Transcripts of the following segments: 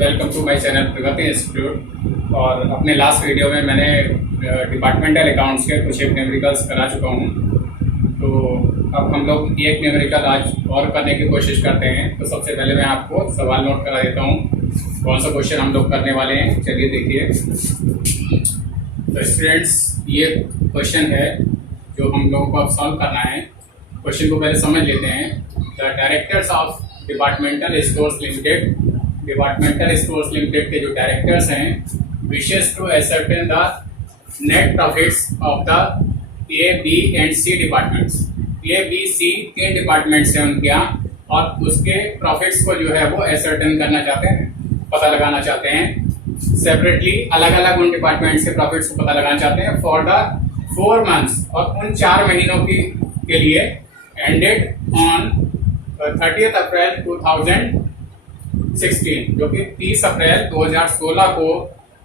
Welcome to my channel Pragati institute. और अपने last video में मैंने डिपार्टमेंटल अकाउंट्स के कुछ एक न्यूमेरिकल्स करा चुका हूँ। तो अब हम लोग एक न्यूमेरिकल आज और करने की कोशिश करते हैं। तो सबसे पहले मैं आपको सवाल नोट करा देता हूँ कौन सा क्वेश्चन हम लोग करने वाले हैं। चलिए देखिए। तो स्टूडेंट्स, ये क्वेश्चन है जो हम लोगों को अब सॉल्व करना है। क्वेश्चन को पहले समझ लेते हैं। The directors of departmental stores limited के जो डायरेक्टर्स हैं wishes to ascertain the net profits of the A B and C departments. A B C तीन डिपार्टमेंट्स हैं उनके यहाँ, और उसके प्रॉफिट्स को जो है वो एसर्टेन करना चाहते हैं, पता लगाना चाहते हैं। सेपरेटली अलग अलग उन डिपार्टमेंट्स के प्रॉफिट्स को पता लगाना चाहते हैं फॉर द 4 months, और उन 4 महीनों के लिए एंडेड ऑन 30 अप्रैल 2016, जो कि 30 अप्रैल 2016 को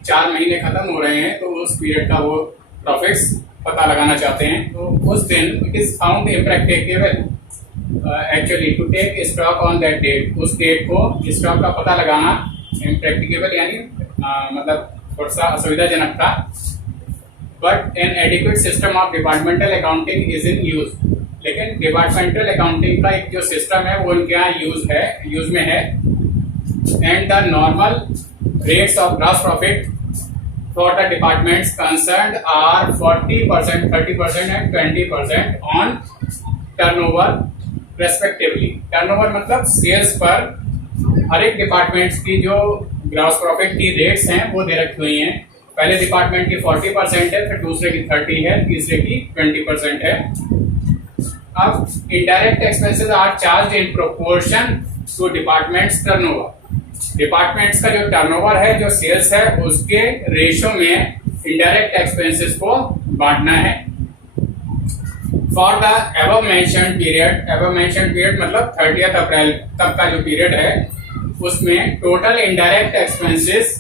4 महीने खत्म हो रहे हैं। तो उस पीरियड का वो प्रॉफिट्स पता लगाना चाहते हैं। तो उस दिन it is found impracticable actually to take stock on that date. उस डेट को स्टॉक का पता लगाना इम्प्रैक्टिकेबल यानी मतलब थोड़ा सा असुविधाजनक था। But N adequate system of departmental accounting is in use. लेकिन डिपार्टमेंटल अकाउंटिंग का एक जो सिस्टम है वो उनके यहाँ यूज में है। And the normal rates of gross profit for the departments concerned are 40%, 30% and 20% on turnover respectively. Turnover मतलब सेल्स पर हर एक डिपार्टमेंट्स की जो ग्रॉस प्रॉफिट की रेट्स हैं वो दे रखी हुई हैं। पहले डिपार्टमेंट की 40% है, फिर दूसरे की 30 है, तीसरे की 20% है। अब indirect expenses are charge in proportion to departments turnover. Departments का जो टर्नओवर है, जो सेल्स है, उसके रेशो में इनडायरेक्ट एक्सपेंसेस को बांटना है। For the above mentioned period मतलब 30 अप्रैल तक का जो पीरियड है उसमें total indirect expenses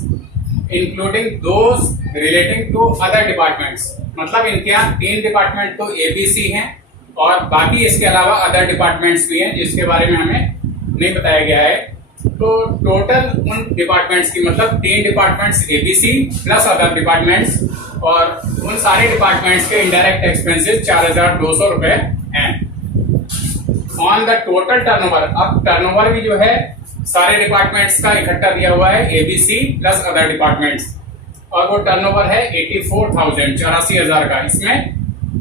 including those relating to other departments. मतलब इनके यहाँ 3 डिपार्टमेंट तो एबीसी हैं और बाकी इसके अलावा अदर डिपार्टमेंट्स भी हैं जिसके बारे में हमें नहीं बताया गया है। तो टोटल उन डिपार्टमेंट्स की मतलब 3 departments ABC plus other departments, और उन सारे डिपार्टमेंट्स के इनडायरेक्ट एक्सपेंसेस 4200 रुपए हैं ऑन द टोटल टर्नओवर। अब टर्नओवर भी जो है सारे डिपार्टमेंट्स का इकट्ठा दिया हुआ है, एबीसी प्लस अदर डिपार्टमेंट्स, और वो टर्नओवर है 84,000, 84,000 का। इसमें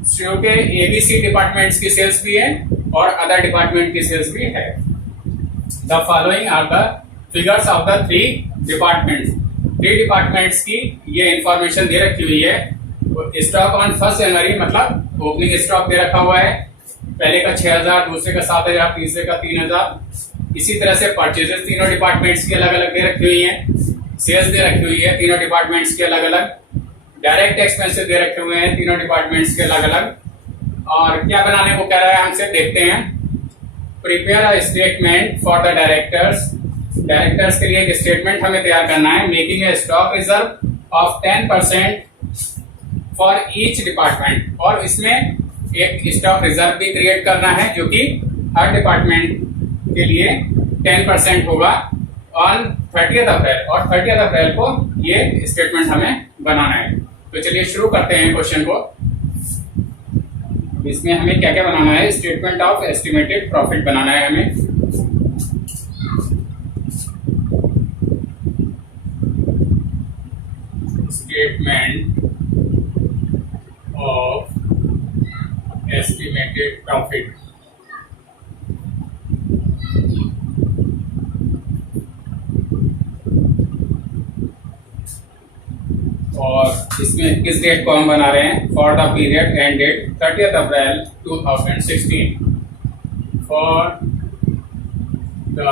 क्योंकि एबीसी डिपार्टमेंट्स की सेल्स भी है और अदर डिपार्टमेंट की सेल्स भी है। The following are the figures of the 3 departments. 3 departments की ये इंफॉर्मेशन दे रखी हुई है। स्टॉक ऑन 1 जनवरी मतलब ओपनिंग स्टॉक दे रखा हुआ है। पहले का 6,000, दूसरे का 7,000, तीसरे का 3,000। इसी तरह से परचेजेस तीनों डिपार्टमेंट्स की अलग अलग दे रखी हुई है। सेल्स दे रखी हुई है तीनों डिपार्टमेंट्स के अलग अलग। डायरेक्ट एक्सपेंसेस दे रखे हुए हैं तीनों डिपार्टमेंट्स के अलग अलग। और क्या बनाने को कह रहा है हमसे, देखते हैं। Prepare a statement for the directors. Directors के लिए एक स्टेटमेंट हमें तैयार करना है। Making a stock reserve of 10% for each department, और इसमें एक स्टॉक रिजर्व भी क्रिएट करना है जो कि हर डिपार्टमेंट के लिए 10% होगा ऑन 30 अप्रैल, और 30 अप्रैल को ये स्टेटमेंट हमें बनाना है। तो चलिए शुरू करते हैं क्वेश्चन को। इसमें हमें क्या क्या बनाना है, स्टेटमेंट ऑफ एस्टिमेटेड प्रॉफिट बनाना है हमें। Statement of estimated profit. और इसमें किस डेट को हम बना रहे हैं, for the period ended 30 April 2016। For the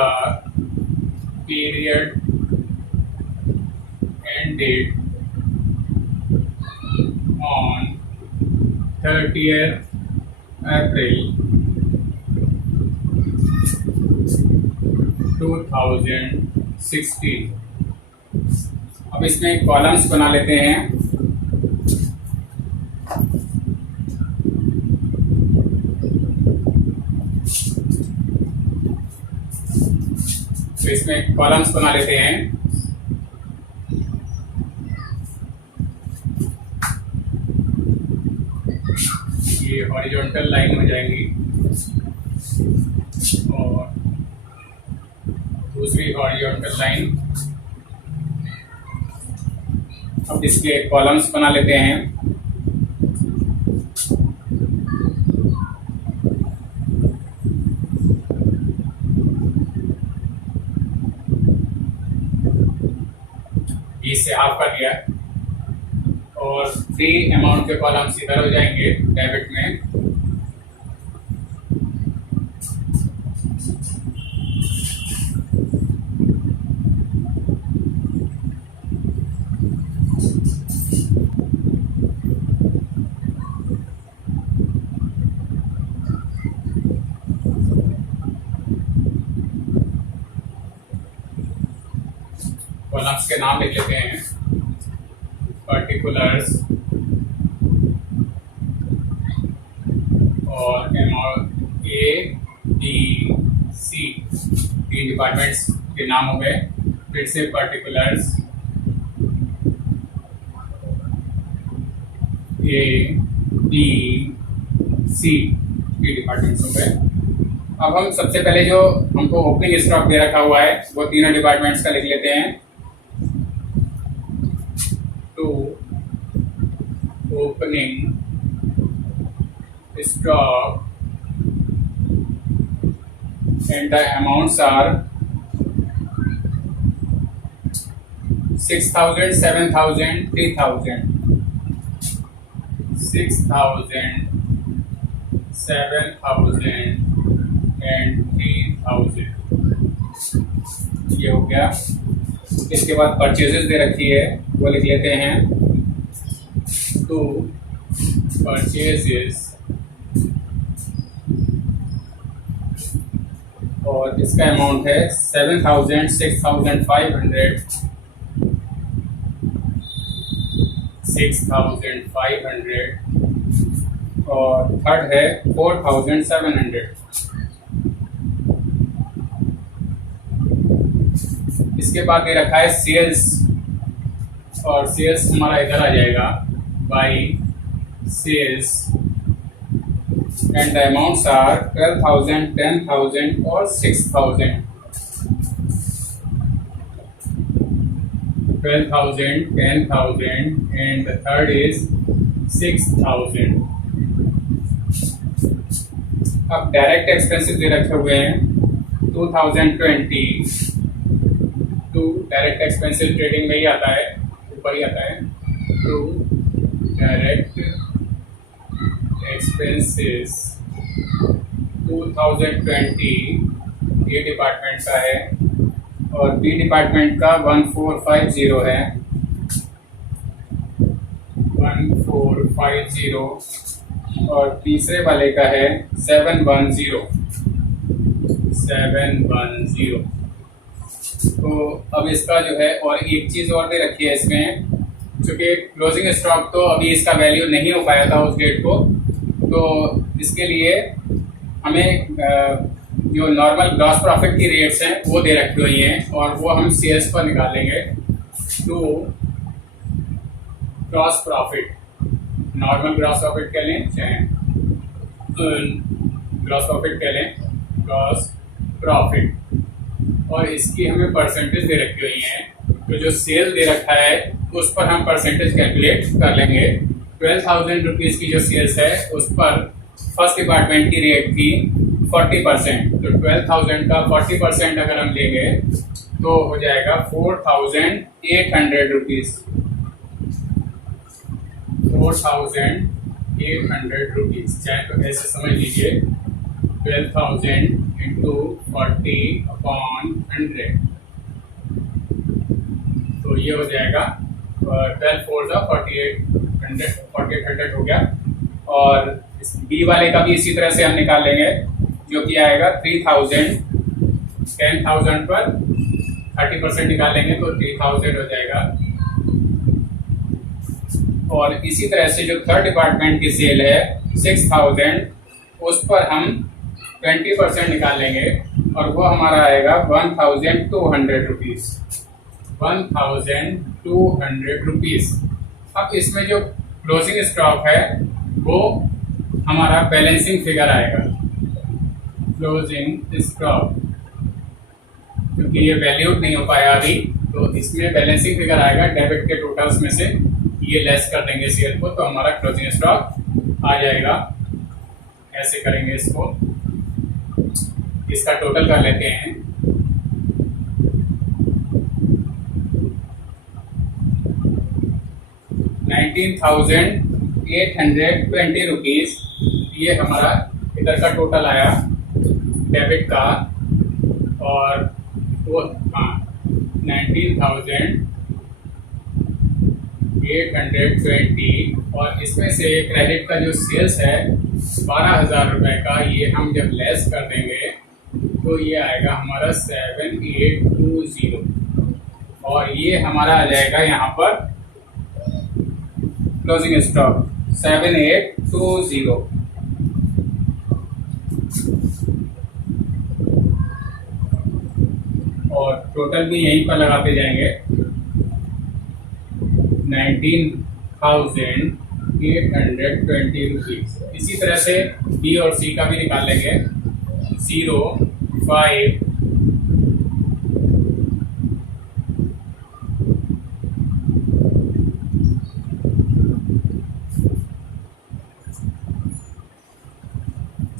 period ended on 30 अप्रैल 2016। अब इसमें कॉलम्स बना लेते हैं। तो इसमें कॉलम्स बना लेते हैं। ये हॉरिजॉन्टल लाइन हो जाएंगी और दूसरी हॉरिजॉन्टल लाइन। अब इसके कॉलम्स बना लेते हैं। से हाफ कर दिया और फ्री अमाउंट के कॉलम्स इधर हो जाएंगे डेबिट में। कॉलम्स के नाम लिख लेते हैं। पर्टिकुलर्स और अमाउंट ए डी सी, तीन डिपार्टमेंट्स के नाम हो गए। फिर से पर्टिकुलर्स ए डी सी, तीन डिपार्टमेंट्स हो गए। अब हम सबसे पहले जो हमको ओपनिंग स्टॉक दे रखा हुआ है वो तीनों डिपार्टमेंट्स का लिख लेते हैं। To opening stock and the amounts are 6,000, 7,000, 3,000, 6,000, 7,000 and 3,000। ये हो गया। इसके बाद परचेजेस दे रखी है वो लिख लेते हैं। टू परचेजेस और इसका अमाउंट है 7,000, 6,500, 6,500 और थर्ड है 4,700। इसके बाद दे रखा है सेल्स और सेल्स हमारा इधर आ जाएगा by sales and the amounts are 12,000, 10,000 और 6,000। 12,000, 10,000 and the third is 6,000। अब डायरेक्ट एक्सपेंसेस दे रखे हुए हैं 2020। टू डायरेक्ट एक्सपेंसेस ट्रेडिंग में ही आता है, ऊपर ही आता है। To direct expenses 2020 A department का है और बी डिपार्टमेंट का 1450 है। 1450 और तीसरे वाले का है 710। तो अब इसका जो है और एक चीज और दे रखी है इसमें, चूंकि क्लोजिंग स्टॉक तो अभी इसका वैल्यू नहीं हो पाया था उस डेट को, तो इसके लिए हमें जो नॉर्मल ग्रॉस प्रॉफिट की रेट्स हैं वो दे रखी हुई हैं और वो हम सेल्स पर निकालेंगे। To gross profit, normal gross profit कह लें चाहे ग्रॉस प्रॉफिट कह लें, ग्रॉस प्रॉफिट, और इसकी हमें परसेंटेज दे रखी हुई है। तो जो सेल दे रखा है उस पर हम परसेंटेज कैलकुलेट कर लेंगे। 12,000 रुपीज़ की जो सेल्स है उस पर फर्स्ट डिपार्टमेंट की रेट थी 40%। तो 12,000 का 40% अगर हम लेंगे तो हो जाएगा 4,800 रुपीज़। 4,800 रुपीज़, चाहे तो ऐसे समझ लीजिए 12,000 इंटू 40/100। तो ये हो जाएगा 12 4 4800 हो गया। और बी वाले का भी इसी तरह से हम निकाल लेंगे, जो कि आएगा 3,000। 10,000 पर 30% निकालेंगे तो 3,000 हो जाएगा। और इसी तरह से जो थर्ड डिपार्टमेंट की सेल है 6,000, उस पर हम 20% निकालेंगे और वो हमारा आएगा 1,200 रुपीज़। 1,200 रुपीज़। अब इसमें जो क्लोजिंग स्टॉक है वो हमारा बैलेंसिंग फिगर आएगा, क्लोजिंग स्टॉक, क्योंकि ये वैल्यूड नहीं हो पाया अभी, तो इसमें बैलेंसिंग फिगर आएगा। डेबिट के टोटल्स में से ये लेस कर देंगे शेयर को, तो हमारा क्लोजिंग स्टॉक आ जाएगा। ऐसे करेंगे इसको, इसका टोटल कर लेते हैं। ₹19,820 ये हमारा इधर का टोटल आया डेबिट का, और वो 19,820, और इसमें से क्रेडिट का जो सेल्स है 12,000 रुपये का, ये हम जब लेस कर देंगे तो ये आएगा हमारा 7820, और ये हमारा आ जाएगा यहाँ पर क्लोजिंग स्टॉक 7820। और टोटल भी यहीं पर लगाते जाएंगे, 19,820 रुपीज। इसी तरह से बी और सी का भी निकाल लेंगे। 0, 5,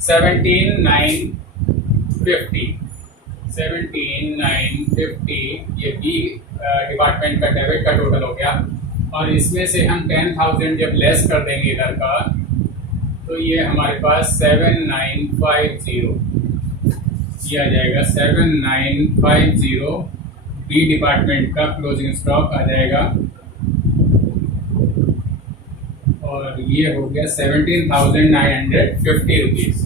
17,950, 17,950 ये बी डिपार्टमेंट का डेबिट का टोटल हो गया। और इसमें से हम 10,000 जब लेस कर देंगे इधर का, तो ये हमारे पास 7,950 ये आ जाएगा। 7,950 बी डिपार्टमेंट का क्लोजिंग स्टॉक आ जाएगा, और ये हो गया 17,950 रुपीज।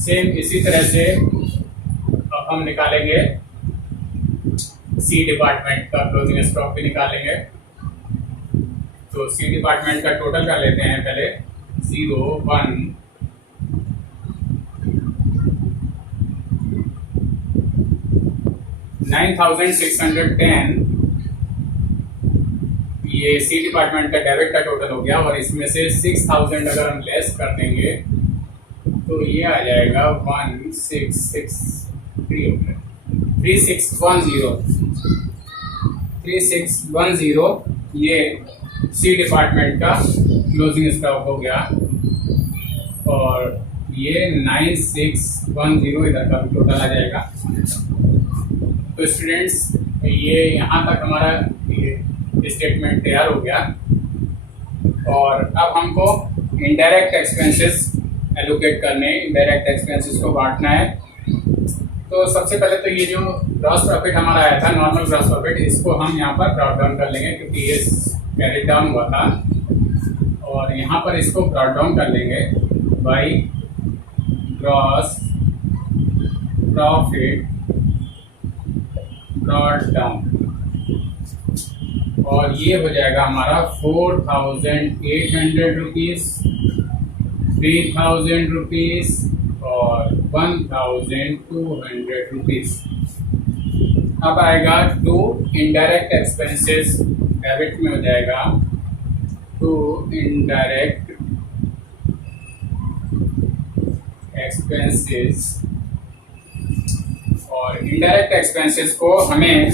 सेम इसी तरह से अब हम निकालेंगे सी डिपार्टमेंट का क्लोजिंग स्टॉक भी निकालेंगे। तो सी डिपार्टमेंट का टोटल कर लेते हैं पहले। 0, 1, 9,610 ये सी डिपार्टमेंट का डेबिट का टोटल हो गया, और इसमें से 6,000 अगर हम लेस कर देंगे तो ये आ जाएगा 3610 ये सी डिपार्टमेंट का क्लोजिंग स्टॉक हो गया, और ये 9610 इधर का टोटल आ जाएगा। तो स्टूडेंट्स, ये यहाँ तक हमारा स्टेटमेंट तैयार हो गया, और अब हमको इनडायरेक्ट एक्सपेंसेस एलोकेट करने, इनडायरेक्ट एक्सपेंसेस को बांटना है। तो सबसे पहले तो ये जो ग्रॉस प्रॉफिट हमारा आया था, नॉर्मल ग्रॉस प्रॉफिट, इसको हम यहाँ पर ब्रॉट डाउन कर लेंगे, क्योंकि ये कैरी डाउन हुआ था, और यहाँ पर इसको ब्रॉट डाउन कर लेंगे by gross profit brought down, और ये हो जाएगा हमारा 4,800 रुपीज, 3,000 रुपीज और 1,200 रुपीज। अब आएगा टू इनडायरेक्ट एक्सपेंसेस, डेबिट में हो जाएगा टू इनडायरेक्ट एक्सपेंसेस, और इनडायरेक्ट एक्सपेंसेस को हमें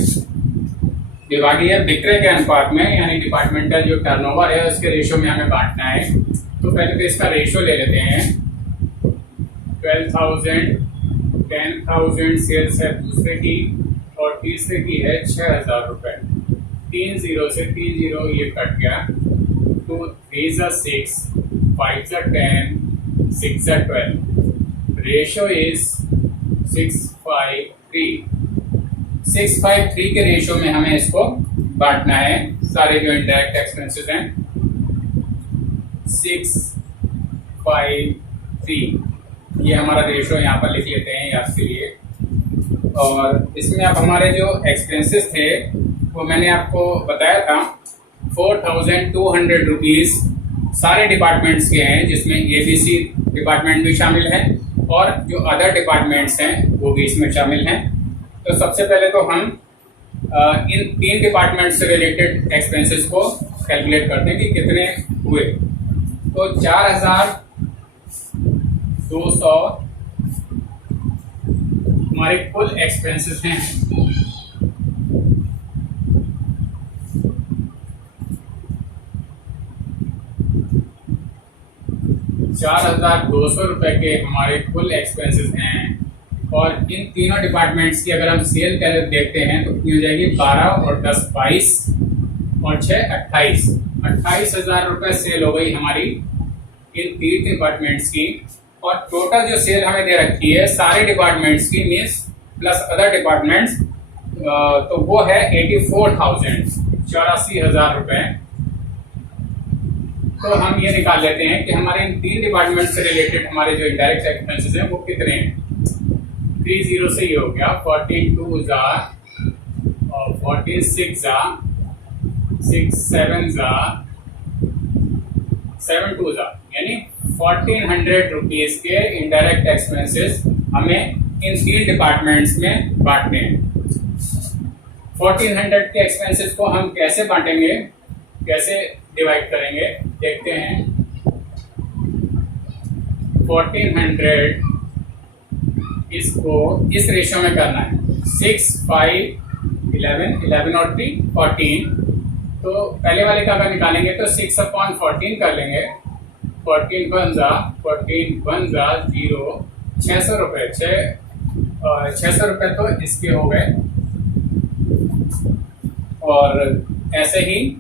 विभागीय विक्रय के अनुपात में, यानी डिपार्टमेंटल जो टर्नओवर है उसके रेशो में हमें बांटना है। तो पहले तो इसका रेशो ले लेते हैं। 12,000, 10,000 सेल्स है दूसरे की, और तीसरे की है 6,000 रुपये। 3 0 से 3 0 ये कट गया। 2 3 6, 5 10, 6 12। Ratio is 6:5:3। 6:5:3 के रेशो में हमें इसको बांटना है, सारे जो इनडायरेक्ट एक्सपेंसेस हैं। 6:5:3 ये हमारा रेशो यहाँ पर लिख लेते हैं याद के लिए। और इसमें अब हमारे जो एक्सपेंसेस थे वो मैंने आपको बताया था 4,200 रुपीज सारे डिपार्टमेंट्स के हैं, जिसमें ABC डिपार्टमेंट भी शामिल है और जो अदर डिपार्टमेंट्स हैं वो भी इसमें शामिल हैं। तो सबसे पहले तो हम इन 3 डिपार्टमेंट से रिलेटेड एक्सपेंसेस को कैलकुलेट करते हैं कि कितने हुए। तो 4,000 200 हमारे कुल एक्सपेंसेस हैं। ₹4,200 के हमारे कुल एक्सपेंसेस हैं। और इन तीनों डिपार्टमेंट्स की अगर हम सेल कैलकुलेट देखते हैं तो कितनी हो जाएगी, 12 और 10 22 और 6 28। 28,000 रुपये सेल हो गई हमारी इन तीन डिपार्टमेंट्स की। और टोटल जो सेल हमें दे रखी है सारे डिपार्टमेंट्स की मीन्स प्लस अदर डिपार्टमेंट्स, तो वो है 84,000, 84,000 रुपये। तो हम ये निकाल लेते हैं कि हमारे इन तीन डिपार्टमेंट से रिलेटेड हमारे जो इनडायरेक्ट एक्सपेंसेस हैं वो कितने हैं। 30 से ये हो गया, 14 2 जा और 14 6 जा, 6 7 जा, 7 2 जा, यानी 1400 रुपीज के इनडायरेक्ट एक्सपेंसेस हमें इन तीन डिपार्टमेंट्स में बांटने हैं। 1400 के एक्सपेंसेस को हम कैसे बांटेंगे, कैसे डिवाइड करेंगे देखते हैं। 1400 इसको इस रेशियो में करना है, 6 5 11 11 और 3 14। तो पहले वाले का अगर निकालेंगे तो 6/14 कर लेंगे। 14 1 जा 0, 600 रुपये, 600 रुपये तो इसके हो गए। और ऐसे ही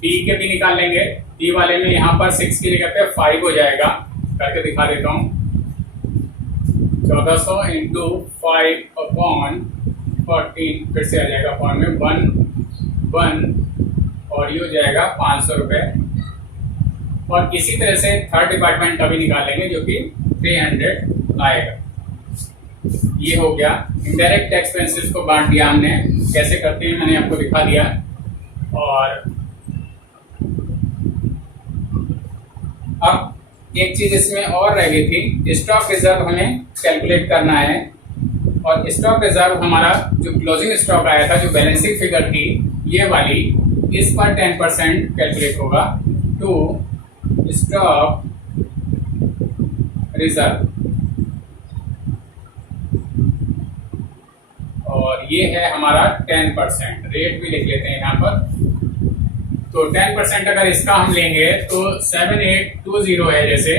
बी के भी निकाल लेंगे। बी वाले में यहाँ पर 6 की जगह पे 5 हो जाएगा, करके दिखा देता हूँ। 1400 इंटू 5/14 फिर से आ जाएगा अपॉन में 1 और ये हो जाएगा 500 रुपये। और इसी तरह से थर्ड डिपार्टमेंट का भी निकाल लेंगे जो कि 300 आएगा। ये हो गया इनडायरेक्ट एक्सपेंसेस को बांट दिया हमने। कैसे करते हैं मैंने आपको दिखा दिया। और अब एक चीज इसमें और रह गई थी, स्टॉक रिजर्व हमें कैलकुलेट करना है। और स्टॉक रिजर्व हमारा जो क्लोजिंग स्टॉक आया था, जो बैलेंसिंग फिगर थी ये वाली, इस पर 10% कैलकुलेट होगा टू स्टॉक रिजर्व। और ये है हमारा 10%। रेट भी लिख लेते हैं यहाँ पर। तो 10% अगर इसका हम लेंगे तो 7820 है, जैसे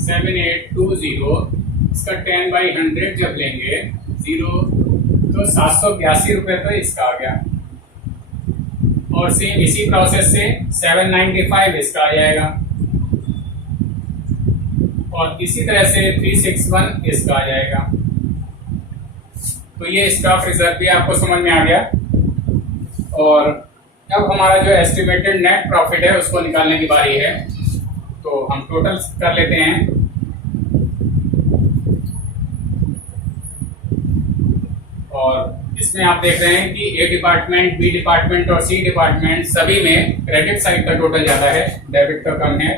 7820, इसका 10/100 जब लेंगे 0 तो 782 रुपये तो इसका आ गया। और सेम इसी प्रोसेस से 795 इसका आ जाएगा। और इसी तरह से 361 इसका आ जाएगा। तो ये स्टॉक रिजर्व भी आपको समझ में आ गया। और अब हमारा जो एस्टिमेटेड नेट प्रॉफिट है उसको निकालने की बारी है। तो हम टोटल कर लेते हैं। और इसमें आप देख रहे हैं कि ए डिपार्टमेंट, बी डिपार्टमेंट और सी डिपार्टमेंट सभी में क्रेडिट साइड का टोटल ज़्यादा है, डेबिट का कम है।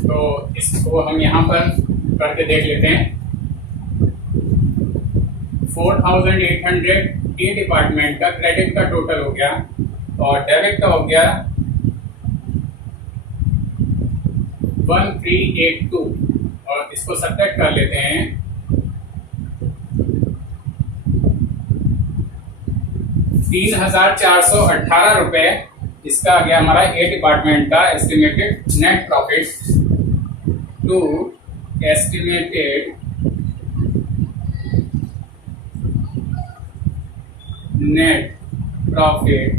तो इसको हम यहाँ पर करके देख लेते हैं। 4,800 ए डिपार्टमेंट का क्रेडिट का टोटल हो गया और डेबिट का हो गया 1382। और इसको सब्ट्रैक्ट कर लेते हैं। 3,418 रुपये इसका आ गया हमारा ए डिपार्टमेंट का estimated net profit to estimated net profit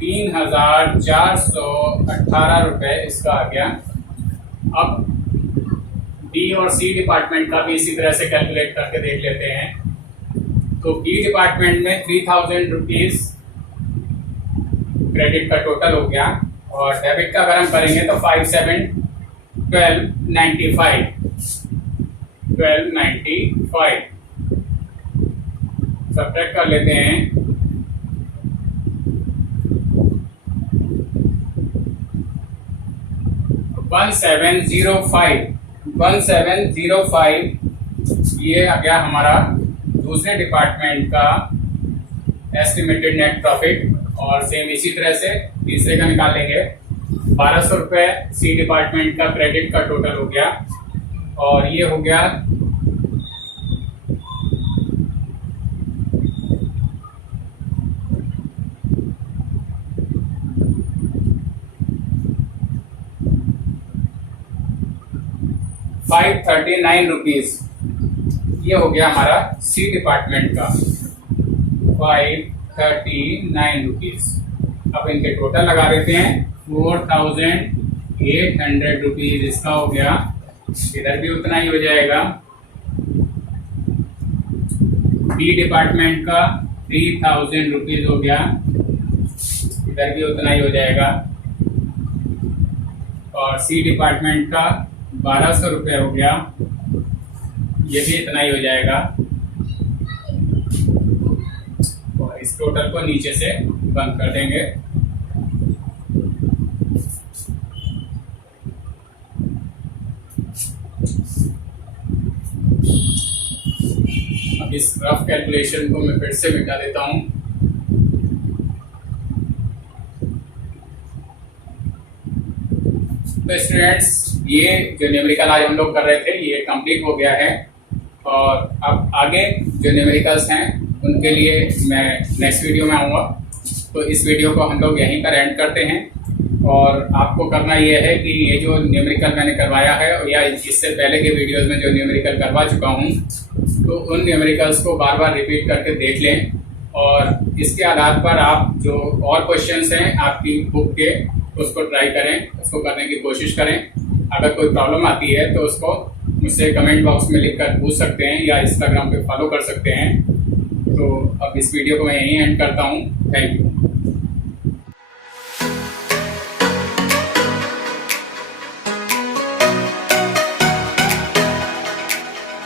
3,418 रुपये इसका आ गया। अब बी और सी डिपार्टमेंट का भी इसी तरह से कैलकुलेट करके देख लेते हैं। तो बी डिपार्टमेंट में 3,000 रुपीज क्रेडिट का टोटल हो गया और डेबिट का अगर हम करेंगे तो 1295 सब्ट्रैक्ट कर लेते हैं। 1705 ये आ गया हमारा दूसरे डिपार्टमेंट का एस्टिमेटेड नेट प्रॉफिट। और सेम इसी तरह से तीसरे का निकाल लेंगे। 1200 रुपये सी डिपार्टमेंट का क्रेडिट का टोटल हो गया, और ये हो गया 539 रुपीज। ये हो गया हमारा सी डिपार्टमेंट का 539 रुपीज। अब इनके टोटल लगा देते हैं, 4800 रुपीज इसका हो गया, इधर भी उतना ही हो जाएगा। बी डिपार्टमेंट का 3000 रुपीज हो गया, इधर भी उतना ही हो जाएगा। और सी डिपार्टमेंट का 1200 रुपये हो गया, ये भी इतना ही हो जाएगा। और इस टोटल को नीचे से बंद कर देंगे। अब इस रफ कैलकुलेशन को मैं फिर से मिटा देता हूं। तो स्टूडेंट्स, ये जो न्यूमेरिकल आज हम लोग कर रहे थे ये कंप्लीट हो गया है, और अब आगे जो न्यूमेरिकल्स हैं उनके लिए मैं नेक्स्ट वीडियो में आऊँगा। तो इस वीडियो को हम लोग यहीं पर एंड करते हैं, और आपको करना ये है कि ये जो न्यूमेरिकल मैंने करवाया है या इससे पहले के वीडियोस में जो न्यूमेरिकल करवा चुका हूँ, तो उन न्यूमेरिकल्स को बार बार रिपीट करके देख लें, और इसके आधार पर आप जो और क्वेश्चंस हैं आपकी बुक के उसको ट्राई करें, उसको करने की कोशिश करें। अगर कोई प्रॉब्लम आती है तो उसको मुझसे कमेंट बॉक्स में लिख कर पूछ सकते हैं, या इंस्टाग्राम पे फॉलो कर सकते हैं। तो अब इस वीडियो को मैं यहीं एंड करता हूँ। Thank you.